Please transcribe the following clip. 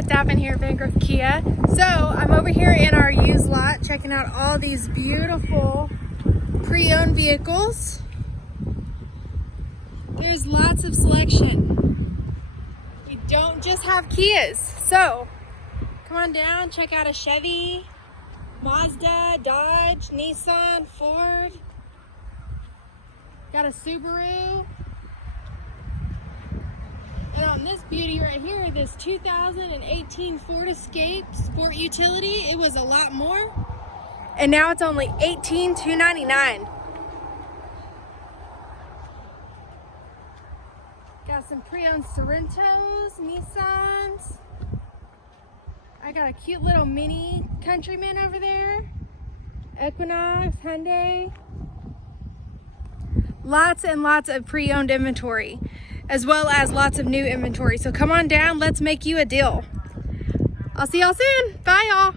Beth Daffan here at Griffith KIA. So I'm over here in our used lot checking out all these beautiful pre-owned vehicles. There's lots of selection. We don't just have Kias. So come on down, check out a Chevy, Mazda, Dodge, Nissan, Ford. Got a Subaru. And on this beauty right here, this 2018 Ford Escape Sport Utility, it was a lot more. And now it's only $18,299. Got some pre-owned Sorrentos, Nissans. I got a cute little mini Countryman over there. Equinox, Hyundai. Lots and lots of pre-owned inventory, as well as lots of new inventory. So come on down, let's make you a deal. I'll see y'all soon. Bye y'all.